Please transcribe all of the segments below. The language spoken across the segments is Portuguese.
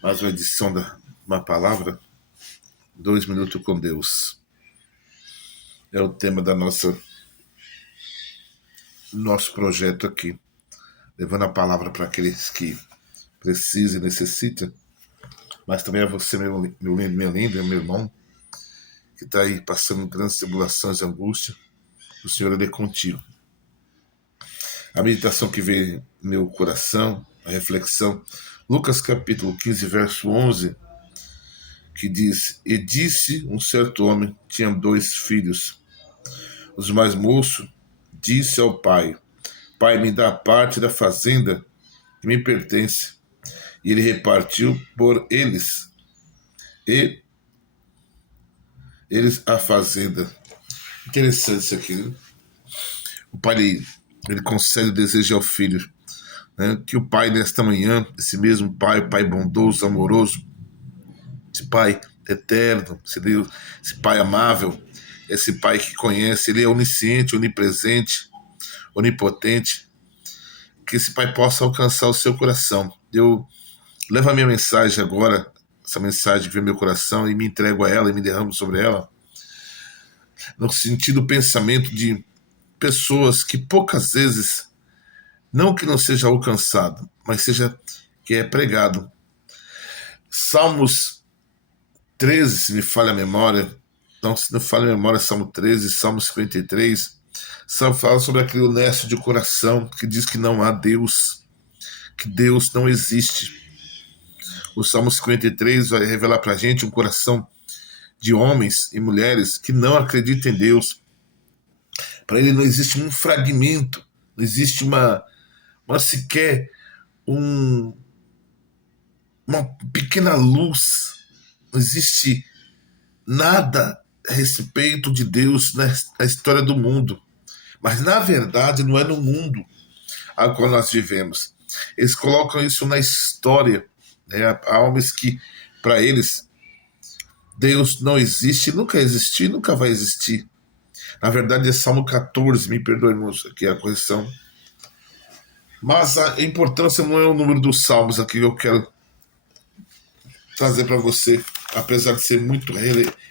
Mais uma edição da uma palavra, 2 minutos com Deus. É o tema da nosso projeto aqui, levando a palavra para aqueles que precisam e necessitam, mas também a você, meu lindo, minha linda, meu irmão, que está aí passando grandes tribulações e angústia. O Senhor, Ele é contigo. A meditação que veio no meu coração, a reflexão, Lucas capítulo 15, verso 11, que diz: E disse um certo homem, tinha 2 filhos. Os mais moços disse ao pai: Pai, me dá parte da fazenda que me pertence. E ele repartiu por eles, e eles a fazenda. Interessante isso aqui, né? O pai, ele concede o desejo ao filho, né? Que o pai, nesta manhã, esse mesmo pai, o pai bondoso, amoroso, esse pai eterno, esse Deus, esse pai amável, esse pai que conhece, ele é onisciente, onipresente, onipotente, que esse pai possa alcançar o seu coração. Eu levo a minha mensagem agora, essa mensagem que vem no meu coração, e me entrego a ela e me derramo sobre ela, no sentido do pensamento de pessoas que poucas vezes, não que não seja alcançado, mas seja que é pregado. Salmos 13, se me falha a memória, não, se não falha a memória, Salmo 13, Salmo 53, fala sobre aquele honesto de coração que diz que não há Deus, que Deus não existe. O Salmo 53 vai revelar para a gente um coração de homens e mulheres que não acreditam em Deus. Para ele não existe um fragmento, não existe uma sequer uma pequena luz, não existe nada a respeito de Deus na história do mundo. Mas na verdade não é no mundo a qual nós vivemos. Eles colocam isso na história, né? Há homens que, para eles, Deus não existe, nunca existiu, nunca vai existir. Na verdade é Salmo 14, me perdoe, irmãos, aqui é a correção. Mas a importância não é o número dos salmos aqui que eu quero trazer para você, apesar de ser muito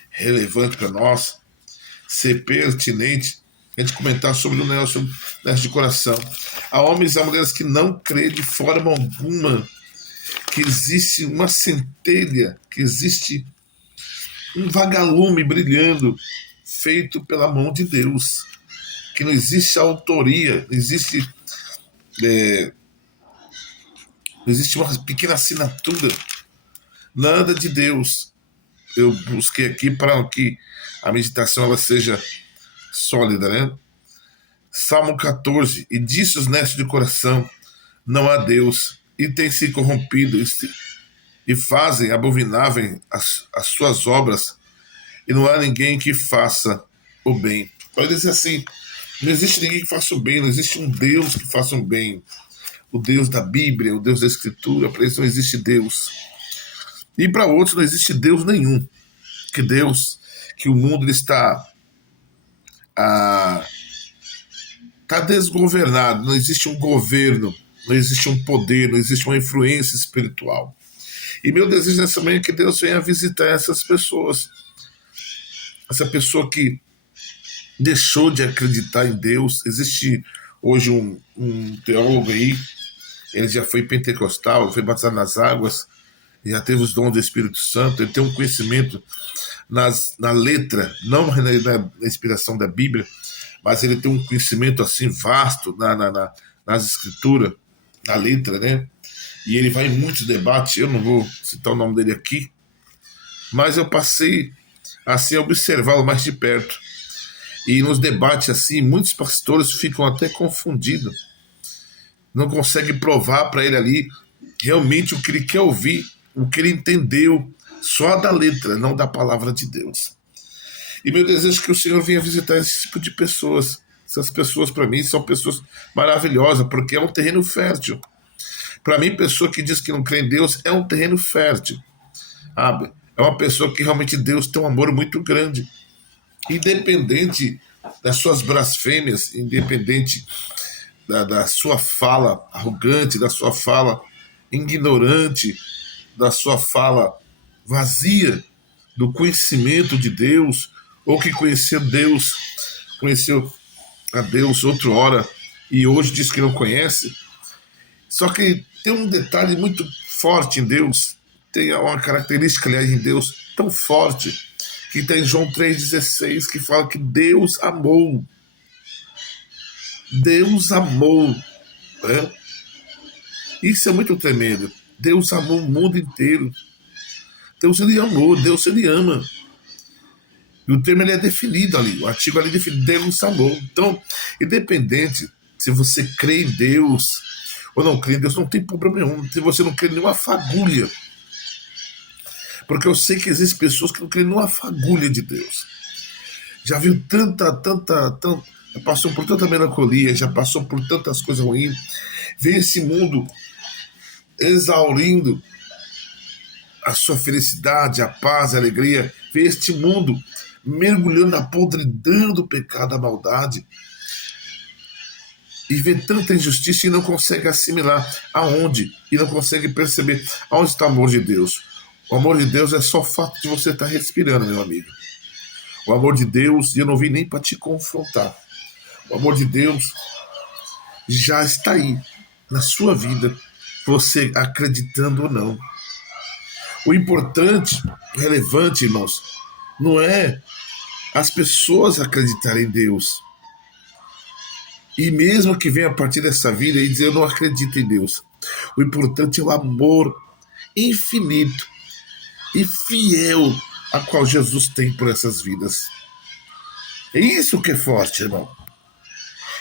relevante para nós, ser pertinente, a gente comentar sobre o Nelson de coração. Há homens e mulheres que não creem de forma alguma que existe uma centelha, que existe um vagalume brilhando, feito pela mão de Deus, que não existe autoria, não existe uma pequena assinatura, nada de Deus. Eu busquei aqui para que a meditação ela seja sólida, né? Salmo 14, e disse os nestos de coração, não há Deus, e tem se corrompido, e fazem abomináveis as suas obras, e não há ninguém que faça o bem. Pode dizer assim, não existe ninguém que faça o bem, não existe um Deus que faça o bem. O Deus da Bíblia, o Deus da Escritura, para eles não existe Deus. E para outros não existe Deus nenhum. Que Deus, que o mundo ele está desgovernado, não existe um governo, não existe um poder, não existe uma influência espiritual. E meu desejo nessa manhã é que Deus venha visitar essas pessoas. Essa pessoa que deixou de acreditar em Deus. Existe hoje um teólogo aí, ele já foi pentecostal, foi batizado nas águas, já teve os dons do Espírito Santo, ele tem um conhecimento na letra, não na inspiração da Bíblia, mas ele tem um conhecimento assim vasto nas escrituras, na letra, né? E ele vai em muitos debates, eu não vou citar o nome dele aqui, mas eu passei assim a observá-lo mais de perto. E nos debates assim, muitos pastores ficam até confundidos, não conseguem provar para ele ali realmente o que ele quer ouvir, o que ele entendeu só da letra, não da palavra de Deus. E meu desejo é que o Senhor venha visitar esse tipo de pessoas. Essas pessoas, para mim, são pessoas maravilhosas, porque é um terreno fértil. Para mim, pessoa que diz que não crê em Deus é um terreno fértil. Sabe? É uma pessoa que realmente Deus tem um amor muito grande. Independente das suas blasfêmias, independente da sua fala arrogante, da sua fala ignorante, da sua fala vazia do conhecimento de Deus, ou que conheceu a Deus outrora e hoje diz que não conhece. Só que tem um detalhe muito forte em Deus, tem uma característica, aliás, em Deus tão forte, que está em João 3,16, que fala que Deus amou. Deus amou. Né? Isso é muito tremendo. Deus amou o mundo inteiro. Deus, ele amou, Deus, ele ama. E o termo, ele é definido ali, o artigo ali é definido, Deus amou. Então, independente se você crê em Deus ou não crê em Deus, não tem problema nenhum. Se você não crê em nenhuma fagulha. Porque eu sei que existem pessoas que não creem nenhuma fagulha de Deus. Já viu já passou por tanta melancolia, já passou por tantas coisas ruins. Vê esse mundo exaurindo a sua felicidade, a paz, a alegria. Vê este mundo mergulhando na podridão do pecado, da maldade. E vê tanta injustiça e não consegue assimilar aonde. E não consegue perceber aonde está o amor de Deus. O amor de Deus é só o fato de você estar respirando, meu amigo. O amor de Deus, e eu não vim nem para te confrontar. O amor de Deus já está aí, na sua vida, você acreditando ou não. O importante, o relevante, irmãos, não é as pessoas acreditarem em Deus. E mesmo que venha a partir dessa vida e dizer eu não acredito em Deus. O importante é o amor infinito e fiel a qual Jesus tem por essas vidas. É isso que é forte, irmão.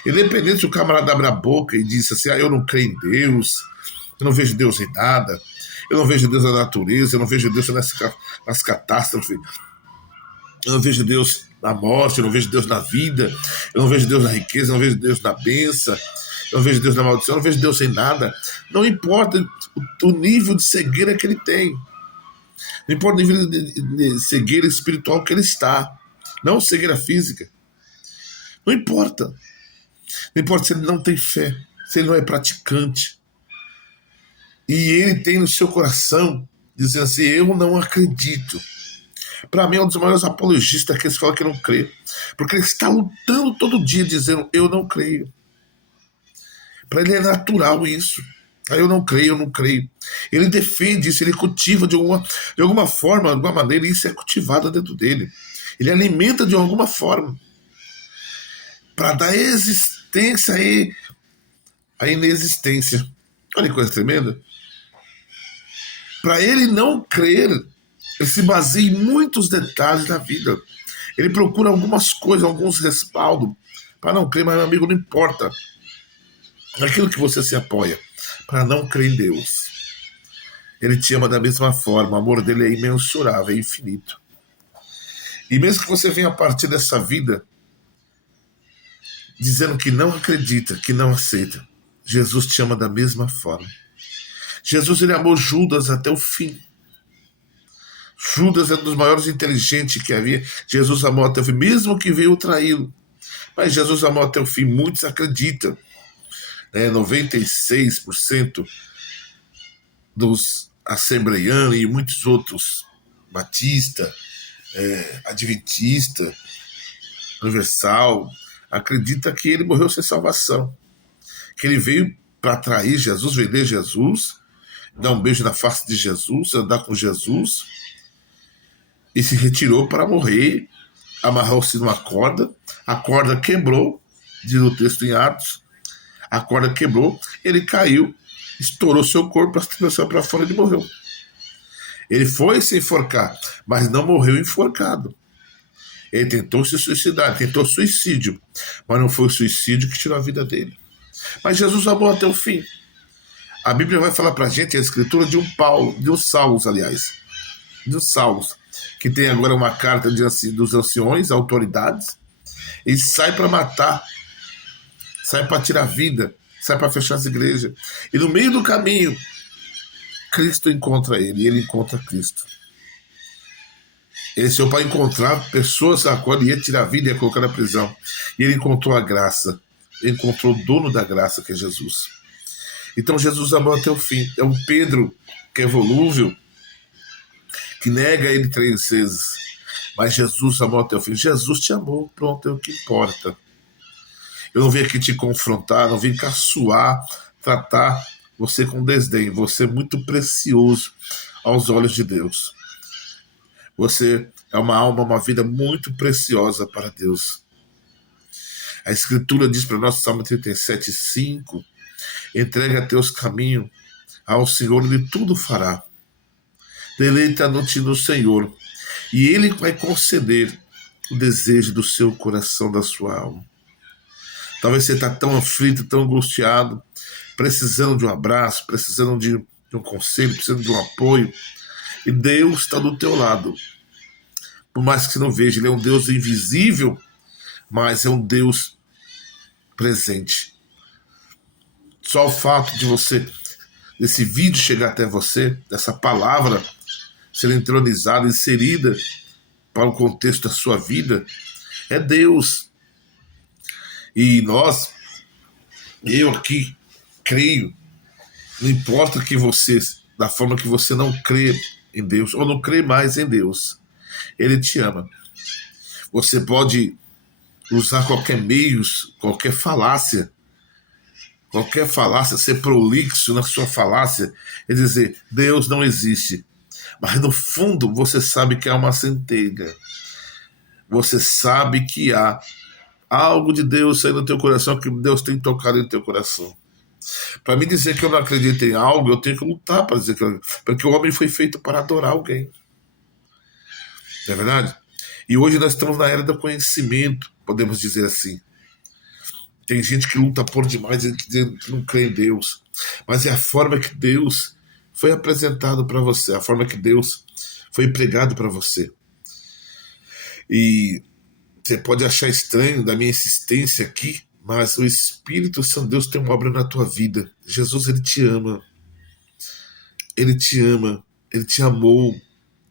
Independente se o camarada abre a boca e diz assim, eu não creio em Deus, eu não vejo Deus em nada, eu não vejo Deus na natureza, eu não vejo Deus nas catástrofes, eu não vejo Deus na morte, eu não vejo Deus na vida, eu não vejo Deus na riqueza, eu não vejo Deus na bênção, eu não vejo Deus na maldição, eu não vejo Deus em nada. Não importa o nível de cegueira que ele tem. Não importa o nível de cegueira espiritual que ele está. Não cegueira física. Não importa. Não importa se ele não tem fé, se ele não é praticante. E ele tem no seu coração, dizendo assim, eu não acredito. Para mim é um dos maiores apologistas que falam que não crê. Porque ele está lutando todo dia dizendo, eu não creio. Para ele é natural isso. Eu não creio, eu não creio. Ele defende isso, ele cultiva de alguma forma, de alguma maneira, e isso é cultivado dentro dele. Ele alimenta de alguma forma. Para dar existência à inexistência. Olha que coisa tremenda. Para ele não crer, ele se baseia em muitos detalhes da vida. Ele procura algumas coisas, alguns respaldos, para não crer, mas, meu amigo, não importa aquilo que você se apoia, para não crer em Deus. Ele te ama da mesma forma, o amor dele é imensurável, é infinito. E mesmo que você venha a partir dessa vida dizendo que não acredita, que não aceita, Jesus te ama da mesma forma. Jesus, ele amou Judas até o fim. Judas é um dos maiores inteligentes que havia. Jesus amou até o fim, mesmo que veio traí-lo. Mas Jesus amou até o fim. Muitos acreditam. 96% dos assembleianos e muitos outros, batista, adventista, universal, acredita que ele morreu sem salvação. Que ele veio para trair Jesus, vender Jesus, dar um beijo na face de Jesus, andar com Jesus, e se retirou para morrer, amarrou-se numa corda, a corda quebrou, diz o texto em Atos, a corda quebrou, ele caiu, estourou seu corpo, transou para fora e morreu. Ele foi se enforcar, mas não morreu enforcado. Ele tentou se suicidar, tentou suicídio, mas não foi o suicídio que tirou a vida dele. Mas Jesus amou até o fim. A Bíblia vai falar pra gente a escritura de um Saulos, aliás, de um Saulos, que tem agora uma carta dos anciões, autoridades, e sai para matar, sai para tirar a vida, sai para fechar as igrejas. E no meio do caminho, Cristo encontra ele, e ele encontra Cristo. Ele saiu para encontrar pessoas a qual ele ia tirar a vida e ia colocar na prisão. E ele encontrou a graça, ele encontrou o dono da graça, que é Jesus. Então Jesus amou até o fim. É um Pedro que é volúvel, que nega ele 3 vezes. Mas Jesus amou até o fim. Jesus te amou, pronto, é o que importa. Eu não vim aqui te confrontar, não vim caçoar, tratar você com desdém. Você é muito precioso aos olhos de Deus. Você é uma alma, uma vida muito preciosa para Deus. A Escritura diz para nós, Salmo 37:5, entrega teus caminhos ao Senhor, Ele tudo fará. Deleita-te no Senhor, e Ele vai conceder o desejo do seu coração, da sua alma. Talvez você está tão aflito, tão angustiado, precisando de um abraço, precisando de um conselho, precisando de um apoio, e Deus está do teu lado. Por mais que você não veja, Ele é um Deus invisível, mas é um Deus presente. Só o fato de desse vídeo chegar até você, dessa palavra ser entronizada, inserida para o contexto da sua vida, é Deus. E eu aqui, creio, não importa que você, da forma que você não crê em Deus, ou não crê mais em Deus, Ele te ama. Você pode usar qualquer meios, qualquer falácia, ser prolixo na sua falácia, e dizer, Deus não existe. Mas no fundo você sabe que há uma centelha. Você sabe que há algo de Deus aí no teu coração, que Deus tem tocado em teu coração. Para mim dizer que eu não acredito em algo, eu tenho que lutar para dizer que porque o homem foi feito para adorar alguém. Não é verdade? E hoje nós estamos na era do conhecimento, podemos dizer assim. Tem gente que luta por demais e que não crê em Deus. Mas é a forma que Deus foi apresentado para você, a forma que Deus foi pregado para você. E você pode achar estranho da minha insistência aqui, mas o Espírito Santo Deus tem uma obra na tua vida. Jesus, Ele te ama. Ele te ama. Ele te amou.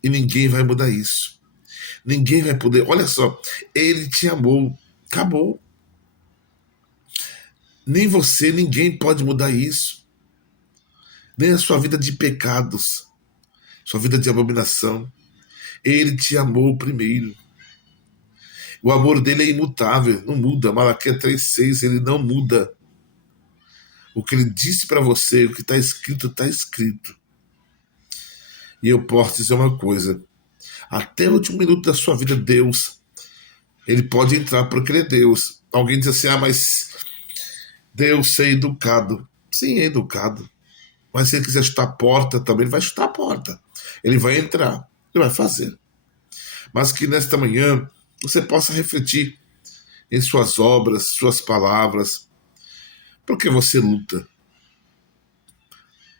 E ninguém vai mudar isso. Ninguém vai poder. Olha só, Ele te amou. Acabou. Nem você, ninguém pode mudar isso. Nem a sua vida de pecados, sua vida de abominação. Ele te amou primeiro. O amor dele é imutável, não muda. Malaquias 3:6, ele não muda. O que ele disse para você, o que está escrito, está escrito. E eu posso dizer uma coisa. Até o último minuto da sua vida, Deus, ele pode entrar porque ele é Deus. Alguém diz assim, mas Deus é educado. Sim, é educado. Mas se ele quiser chutar a porta também, ele vai chutar a porta. Ele vai entrar, ele vai fazer. Mas que nesta manhã você possa refletir em suas obras, suas palavras. Por que você luta?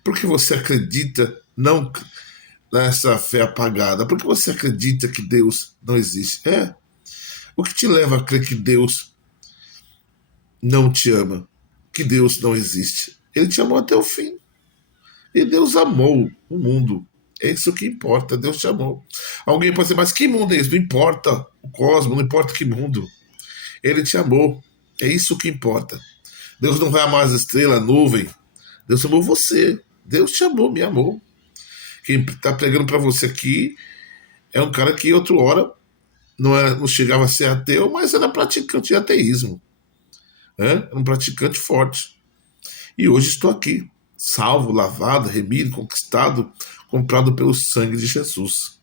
Por que você acredita não nessa fé apagada? Por que você acredita que Deus não existe? O que te leva a crer que Deus não te ama? Que Deus não existe? Ele te amou até o fim. E Deus amou o mundo. É isso que importa, Deus te amou. Alguém pode dizer, mas que mundo é esse? Não importa o cosmos, não importa que mundo. Ele te amou. É isso que importa. Deus não vai amar as estrelas, a nuvem. Deus amou você. Deus te amou, me amou. Quem está pregando para você aqui é um cara que outra hora não chegava a ser ateu, mas era praticante de ateísmo. Era um praticante forte. E hoje estou aqui, salvo, lavado, remido, conquistado, comprado pelo sangue de Jesus.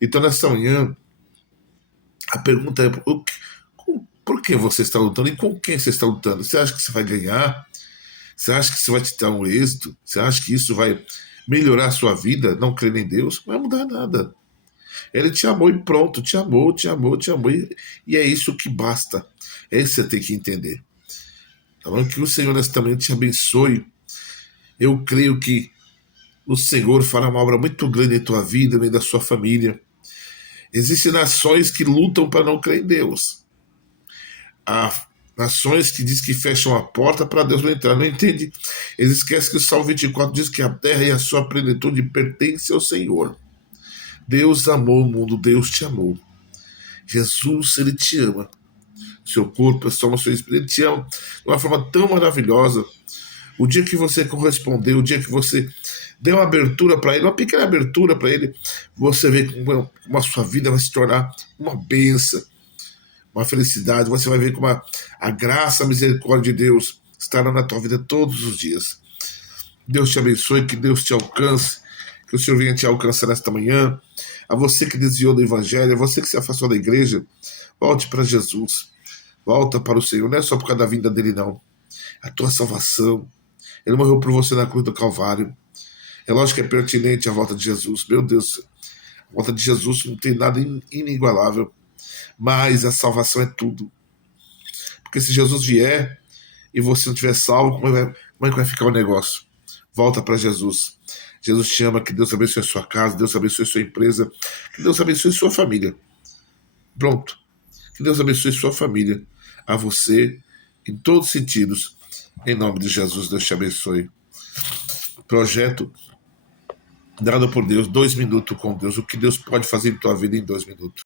Então, nessa manhã, a pergunta é, por que você está lutando e com quem você está lutando? Você acha que você vai ganhar? Você acha que isso vai te dar um êxito? Você acha que isso vai melhorar a sua vida? Não crer em Deus? Não vai mudar nada. Ele te amou e pronto, te amou. E é isso que basta. É isso que você tem que entender. Então, que o Senhor honestamente te abençoe. Eu creio que o Senhor fará uma obra muito grande em tua vida, e da sua família. Existem nações que lutam para não crer em Deus. Há nações que dizem que fecham a porta para Deus não entrar. Não entende? Eles esquecem que o Salmo 24 diz que a terra e a sua plenitude pertencem ao Senhor. Deus amou o mundo, Deus te amou. Jesus, Ele te ama. Seu corpo, a sua alma, seu espírito, Ele te ama de uma forma tão maravilhosa. O dia que você corresponder, o dia que você Dê uma abertura para ele, uma pequena abertura para ele. Você vê como a sua vida vai se tornar uma bênção, uma felicidade. Você vai ver como a graça, a misericórdia de Deus estará na tua vida todos os dias. Deus te abençoe, que Deus te alcance, que o Senhor venha te alcançar nesta manhã. A você que desviou do Evangelho, a você que se afastou da igreja, volte para Jesus. Volta para o Senhor, não é só por causa da vinda dele, não. A tua salvação. Ele morreu por você na cruz do Calvário. É lógico que é pertinente a volta de Jesus. Meu Deus, a volta de Jesus não tem nada inigualável. Mas a salvação é tudo. Porque se Jesus vier e você não estiver salvo, como é que vai ficar o negócio? Volta para Jesus. Jesus te ama, que Deus abençoe a sua casa, Deus abençoe a sua empresa, que Deus abençoe a sua família. Pronto. Que Deus abençoe a sua família, a você, em todos os sentidos. Em nome de Jesus, Deus te abençoe. Projeto dado por Deus, 2 minutos com Deus. O que Deus pode fazer em tua vida em 2 minutos.